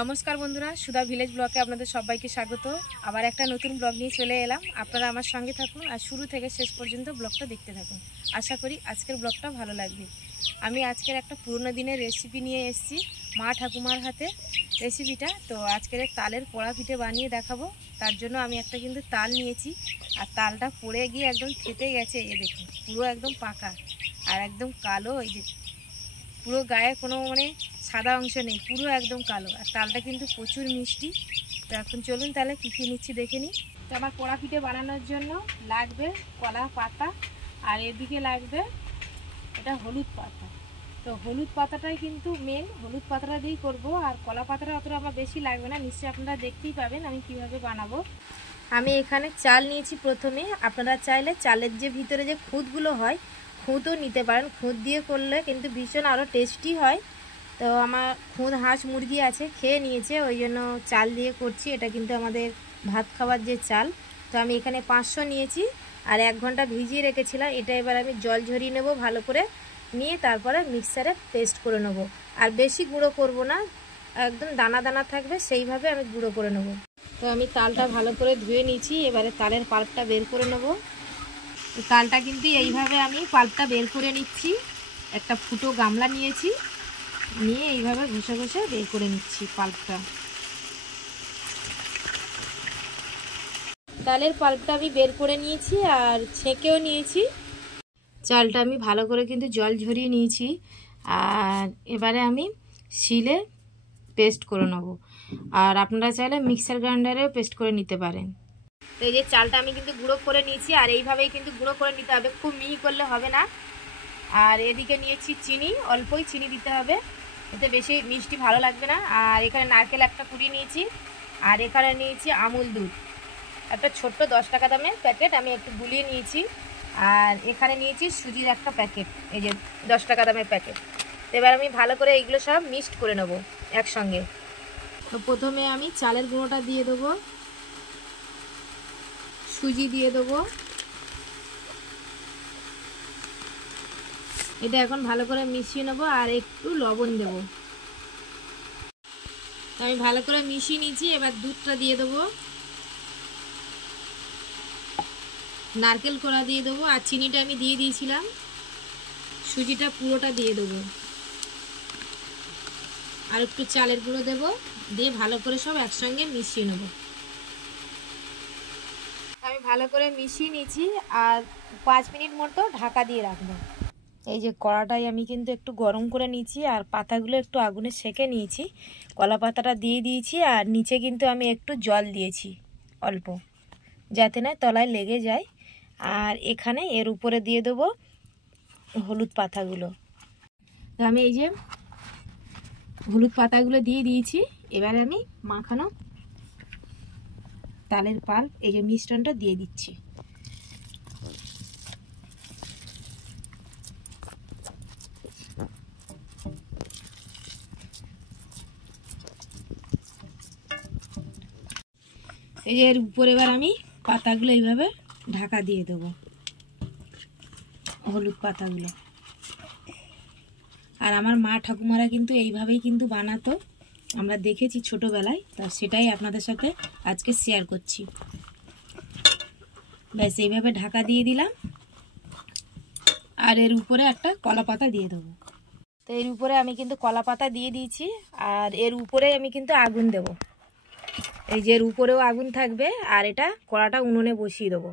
নমস্কার বন্ধুরা, সুধা ভিলেজ ব্লগে আপনাদের সবাইকে স্বাগত। আবার একটা নতুন ব্লগ নিয়ে চলে এলাম। আপনারা আমার সঙ্গে থাকুন আর শুরু থেকে শেষ পর্যন্ত ব্লগটা দেখতে থাকুন। আশা করি আজকের ব্লগটা ভালো লাগবে। আমি আজকের একটা পুরনো দিনের রেসিপি নিয়ে এসেছি, মা ঠাকুমার হাতে রেসিপিটা। তো আজকের তালের পোড়া পিঠে বানিয়ে দেখাবো। তার জন্য আমি একটা কিন্তু তাল নিয়েছি, আর তালটা পড়ে গিয়ে একদম ফেটে গেছে। এই দেখুন, পুরো একদম পাকা আর একদম কালো। এই যে পুরো গায়ে কোনো সাদা অংশ নেই, পুরো একদম কালো। আর তালটা কিন্তু প্রচুর মিষ্টি। তো এখন চলুন তাহলে কী কী নিচ্ছি দেখে নিই। তো আমার পোড়া পিঠে বানানোর জন্য লাগবে কলা পাতা, আর এদিকে লাগবে এটা হলুদ পাতা। তো হলুদ পাতাটাই কিন্তু মেন, হলুদ পাতাটা দিয়েই করবো। আর কলা পাতাটা অতটা আমার বেশি লাগবে না, নিশ্চয়ই আপনারা দেখতেই পাবেন আমি কিভাবে বানাবো। আমি এখানে চাল নিয়েছি প্রথমে। আপনারা চাইলে চালের যে ভিতরে যে খুদগুলো হয়, খুদও নিতে পারেন। খুদ দিয়ে করলে কিন্তু ভীষণ আরও টেস্টি হয়। তো আমার খুদ হাঁস মুরগি আছে, খেয়ে নিয়েছে, ওই জন্য চাল দিয়ে করছি। এটা কিন্তু আমাদের ভাত খাওয়ার যে চাল। তো আমি এখানে 500 নিয়েছি, আর 1 ঘন্টা ভিজিয়ে রেখেছিলাম। এটা এবার আমি জল ঝরিয়ে নেব ভালো করে, নিয়ে তারপরে মিক্সারে পেস্ট করে নেব। আর বেশি গুঁড়ো করব না, একদম দানা দানা থাকবে সেইভাবে আমি গুঁড়ো করে নেব। তো আমি তালটা ভালো করে ধুয়ে নিয়েছি, এবারে তালের পাল্পটা বের করে নেব। তালটা কিন্তু এইভাবে আমি পাল্পটা বের করে নিচ্ছি। একটা ফুটো গামলা নিয়েছি, নিয়ে এইভাবে ঘষে ঘষে বের করে নিচ্ছি পাল্পটা। তালের পাল্পটা আমি বের করে নিয়েছি আর ছেঁকেও নিয়েছি। চালটা আমি ভালো করে কিন্তু জল ঝরিয়ে নিয়েছি, আর এবারে আমি শিলে পেস্ট করে নেব। আর আপনারা চাইলে মিক্সার গ্রাইন্ডারেও পেস্ট করে নিতে পারেন। তো এই যে চালটা আমি কিন্তু গুঁড়ো করে নিয়েছি, আর এইভাবেই কিন্তু গুঁড়ো করে নিতে হবে, খুব মিহি করলে হবে না। আর এদিকে নিয়েছি চিনি, অল্পই চিনি দিতে হবে, এতে বেশি মিষ্টি ভালো লাগবে না। আর এখানে নারকেল একটা কুড়িয়ে নিয়েছি, আর এখানে নিয়েছি আমুল দুধ, একটা ছোট্ট 10 টাকা দামের প্যাকেট, আমি একটু গুলিয়ে নিয়েছি। আর এখানে নিয়েছি সুজির একটা প্যাকেট, এই যে 10 টাকা দামের প্যাকেট। এবার আমি ভালো করে এইগুলো সব মিক্সড করে নেব একসঙ্গে। তো প্রথমে আমি চালের গুঁড়োটা দিয়ে দেবো, সুজি দিয়ে দেবো, এটা এখন ভালো করে মিশিয়ে নেবো, আর একটু লবণ দেবো। আমি ভালো করে মিশিয়ে নিয়েছি, এবার দুধটা দিয়ে দেবো, নারকেল কোড়া দিয়ে দেবো, আর চিনিটা আমি দিয়ে দিয়েছিলাম, সুজিটা পুরোটা দিয়ে দেবো, আর একটু চালের গুঁড়ো দেবো, দিয়ে ভালো করে সব একসঙ্গে মিশিয়ে নেব। আমি ভালো করে মিশিয়ে নিয়েছি, আর 5 মিনিট মতো ঢাকা দিয়ে রাখবো। এই যে কড়াটাই আমি কিন্তু একটু গরম করে নিয়েছি, আর পাতাগুলো একটু আগুনে সেঁকে নিয়েছি। কলা পাতাটা দিয়ে দিয়েছি, আর নিচে কিন্তু আমি একটু জল দিয়েছি অল্প, যাতে না তলায় লেগে যায়। আর এখানে এর উপরে দিয়ে দেবো হলুদ পাতাগুলো। তো আমি এই যে হলুদ পাতাগুলো দিয়ে দিয়েছি। এবারে আমি মাখানো তালের পাল্প, এই যে মিশ্রণটা দিয়ে দিচ্ছি। এই যে এর উপরে এবার আমি পাতাগুলো এইভাবে ঢাকা দিয়ে দেবো, হলুদ পাতাগুলো। আর আমার মা ঠাকুমারা কিন্তু এইভাবেই কিন্তু বানাতো, আমরা দেখেছি ছোটোবেলায়, তা সেটাই আপনাদের সাথে আজকে শেয়ার করছি। ব্যাস এইভাবে ঢাকা দিয়ে দিলাম, আর এর উপরে একটা কলা পাতা দিয়ে দেবো। তো এর উপরে আমি কিন্তু কলা পাতা দিয়ে দিয়েছি, আর এর উপরে আমি কিন্তু আগুন দেব। এই যে এর উপরেও আগুন থাকবে, আর এটা কড়াটা উনুনে বসিয়ে দেবো।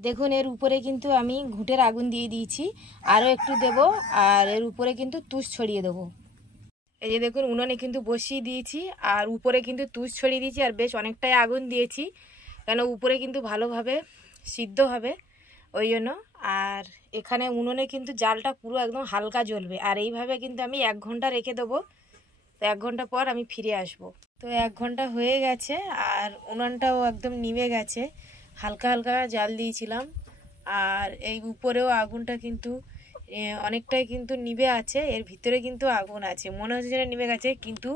দেখুন এর উপরে কিন্তু আমি ঘুঁটের আগুন দিয়ে দিয়েছি, আরও একটু দেব, আর এর উপরে কিন্তু তুষ ছড়িয়ে দেবো। এই যে দেখুন উনুনে কিন্তু বসিয়ে দিয়েছি, আর উপরে কিন্তু তুষ ছড়িয়ে দিয়েছি, আর বেশ অনেকটাই আগুন দিয়েছি, কেন উপরে কিন্তু ভালোভাবে সিদ্ধ হবে ওই জন্য। আর এখানে উনুনে কিন্তু জালটা পুরো একদম হালকা জ্বলবে, আর এইভাবে কিন্তু আমি 1 ঘন্টা রেখে দেবো। তো 1 ঘন্টা পর আমি ফিরে আসব। তো 1 ঘন্টা হয়ে গেছে, আর উনুনটাও একদম নিভে গেছে, হালকা হালকা জাল দিয়েছিলাম। আর এই উপরেও আগুনটা কিন্তু অনেকটাই কিন্তু নিভে আছে, এর ভিতরে কিন্তু আগুন আছে, মনে হচ্ছে যেন নিভে গেছে, কিন্তু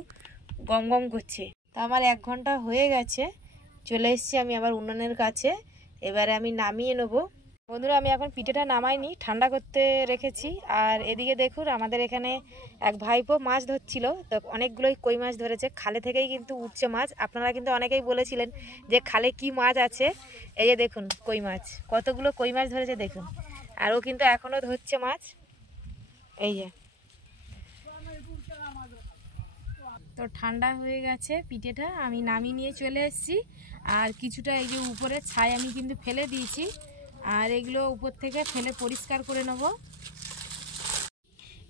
গম গম করছে। তো আমার 1 ঘন্টা হয়ে গেছে, চলে এসেছি আমি আবার উনুনের কাছে। এবারে আমি নামিয়ে নেব। বন্ধুরা, আমি এখন পিঠেটা নামাইনি, ঠান্ডা করতে রেখেছি। আর এদিকে দেখুন, আমাদের এখানে এক ভাইপো মাছ ধরছিল, তো অনেকগুলোই কই মাছ ধরেছে। খালে থেকেই কিন্তু উঠছে মাছ। আপনারা কিন্তু অনেকেই বলেছিলেন যে খালে কি মাছ আছে। এই যে দেখুন কই মাছ, কতগুলো কই মাছ ধরেছে দেখুন। আর ও কিন্তু এখনও ধরছে মাছ। এই যে তো ঠান্ডা হয়ে গেছে পিঠেটা, আমি নামিয়ে নিয়ে চলে এসেছি। আর কিছুটা এই যে উপরে ছাই আমি কিন্তু ফেলে দিয়েছি, আর এগুলো উপর থেকে ফেলে পরিষ্কার করে নেব।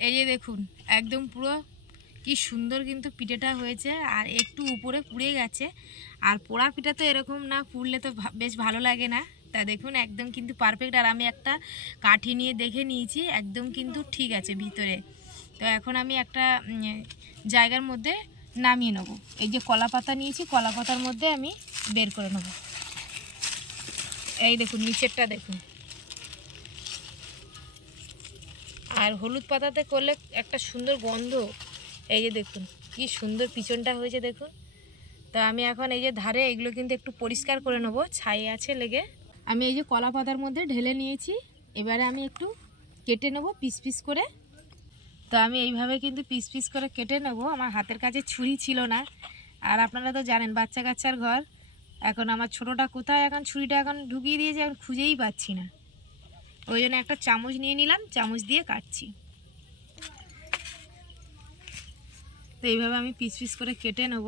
এই যে দেখুন, একদম পুরো কি সুন্দর কিন্তু পিঠেটা হয়েছে। আর একটু উপরে পুড়ে গেছে। আর পোড়া পিঠা তো এরকম না পুড়লে তো বেশ ভালো লাগে না। তা দেখুন একদম কিন্তু পারফেক্ট। আর আমি একটা কাঠি নিয়ে দেখে নিয়েছি, একদম কিন্তু ঠিক আছে ভিতরে। তো এখন আমি একটা জায়গার মধ্যে নামিয়ে নেব। এই যে কলা পাতা নিয়েছি, কলা পাতার মধ্যে আমি বের করে নেব। এই দেখুন নিচেরটা দেখুন। আর হলুদ পাতাতে করলে একটা সুন্দর গন্ধ। এই যে দেখুন কি সুন্দর পিছনটা হয়েছে দেখুন। তো আমি এখন এই যে ধারে এগুলো কিন্তু একটু পরিষ্কার করে নেব, ছাই আছে লেগে। আমি এই যে কলা পাতার মধ্যে ঢেলে নিয়েছি। এবারে আমি একটু কেটে নেব পিস পিস করে। তো আমি এইভাবে কিন্তু পিস পিস করে কেটে নেব। আমার হাতের কাছে ছুরি ছিল না। আর আপনারা তো জানেন বাচ্চা কাচ্চার ঘর, এখন আমার ছোটোটা কোথায় এখন ছুরিটা এখন ঢুকিয়ে দিয়েছে, এখন খুঁজেই পাচ্ছি না। ওই জন্য একটা চামচ নিয়ে নিলাম, চামচ দিয়ে কাটছি। তো এইভাবে আমি পিস পিস করে কেটে নেব।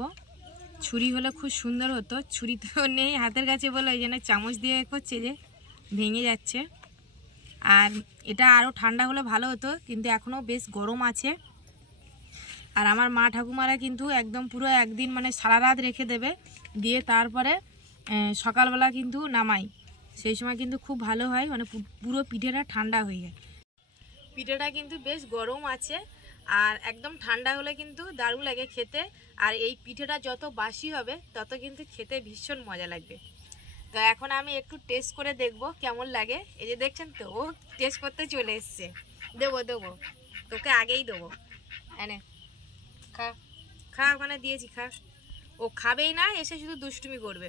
ছুরি হলে খুব সুন্দর হতো, ছুরি তো নেই হাতের কাছে বলে ওই জন্য চামচ দিয়ে করছে, যে ভেঙে যাচ্ছে। আর এটা আরও ঠান্ডা হলে ভালো হতো, কিন্তু এখনও বেশ গরম আছে। আর আমার মা ঠাকুমারা কিন্তু একদম পুরো একদিন মানে সারা রাত রেখে দেবে, দিয়ে তারপরে সকালবেলা কিন্তু নামাই। সেই সময় কিন্তু খুব ভালো হয়, মানে পুরো পিঠেটা ঠান্ডা হয়ে যায়। পিঠেটা কিন্তু বেশ গরম আছে, আর একদম ঠান্ডা হলে কিন্তু দারুণ লাগে খেতে। আর এই পিঠেটা যত বাসি হবে তত কিন্তু খেতে ভীষণ মজা লাগবে। তো এখন আমি একটু টেস্ট করে দেখব কেমন লাগে। এই যে দেখছেন তো, ও টেস্ট করতে চলে এসছে। দেবো দেবো, তোকে আগেই দেবো। এনে খা, খা, ওখানে দিয়েছি খা। ও খাবেই না, এসে শুধু দুষ্টুমি করবে।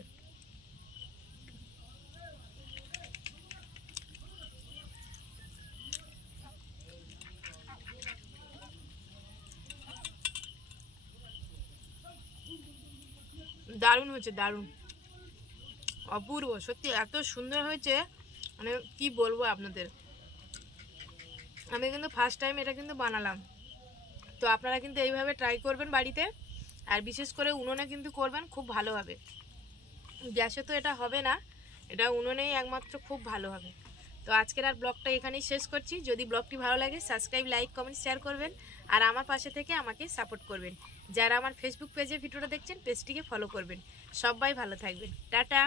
দারুণ হয়েছে, দারুণ, অপূর্ব, সত্যি এত সুন্দর হয়েছে, মানে কি বলবো আপনাদের। আমি কিন্তু ফার্স্ট টাইম এটা কিন্তু বানালাম। তো আপনারা কিন্তু এইভাবে ট্রাই করবেন বাড়িতে। আর বিশেষ করে উনুনে কিন্তু করবেন, খুব ভালো হবে। গ্যাসে তো এটা হবে না, এটা উনুনেই একমাত্র খুব ভালো হবে। তো আজকের আর ব্লগটা এখানেই শেষ করছি। যদি ব্লগটি ভালো লাগে সাবস্ক্রাইব, লাইক, কমেন্ট, শেয়ার করবেন। আর আমার পাশে থেকে আমাকে সাপোর্ট করবেন। যারা আমার ফেসবুক পেজে ভিডিওটা দেখছেন পেজটিকে ফলো করবেন। সবাই ভালো থাকবেন, টাটা।